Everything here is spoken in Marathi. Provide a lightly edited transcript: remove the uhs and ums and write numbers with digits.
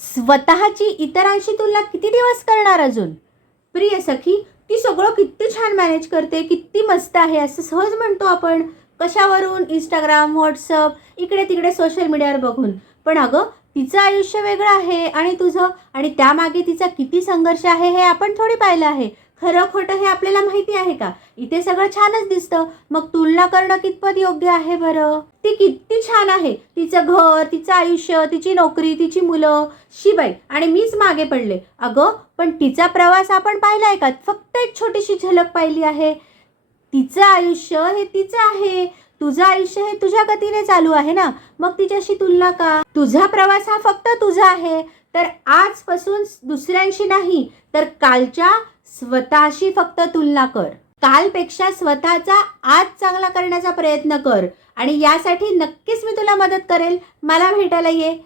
स्वतःची इतरांशी तुलना किती दिवस करणार अजून? प्रिय सखी, ती सगळं किती छान मॅनेज करते, किती मस्त आहे असं सहज म्हणतो आपण. कशावरून? इंस्टाग्राम, व्हॉट्सअप, इकडे तिकडे सोशल मीडियावर बघून. पण अगं, तिचं आयुष्य वेगळं आहे आणि तुझं, आणि त्यामागे तिचा किती संघर्ष आहे हे आपण थोडी पाहिलं आहे. खरं खोटं हे आपल्याला माहिती आहे का? इथे सगळं छानच दिसतं, मग तुलना करणं कितपत योग्य आहे बरं? ती किती छान आहे, तिचं घर, तिचं आयुष्य, तिची नोकरी, तिची मुलं. शिबाई, आणि मीच मागे पडले. अगं, पण तिचा प्रवास आपण पाहिलाय का? फक्त एक छोटीशी झलक पाहिली आहे. तिचं आयुष्य हे तिचं आहे, तुझं आयुष्य हे तुझ्या गतीने चालू आहे ना, मग तिच्याशी तुलना का? तुझा प्रवास हा फक्त तुझा आहे, तर आजपासून दुसऱ्यांशी नाही, तर कालच्या स्वतःशी फक्त तुलना कर. कालपेक्षा स्वतःचा आज चांगला करण्याचा प्रयत्न कर, आणि यासाठी नक्कीच मी तुला मदत करेल. मला भेटायला ये.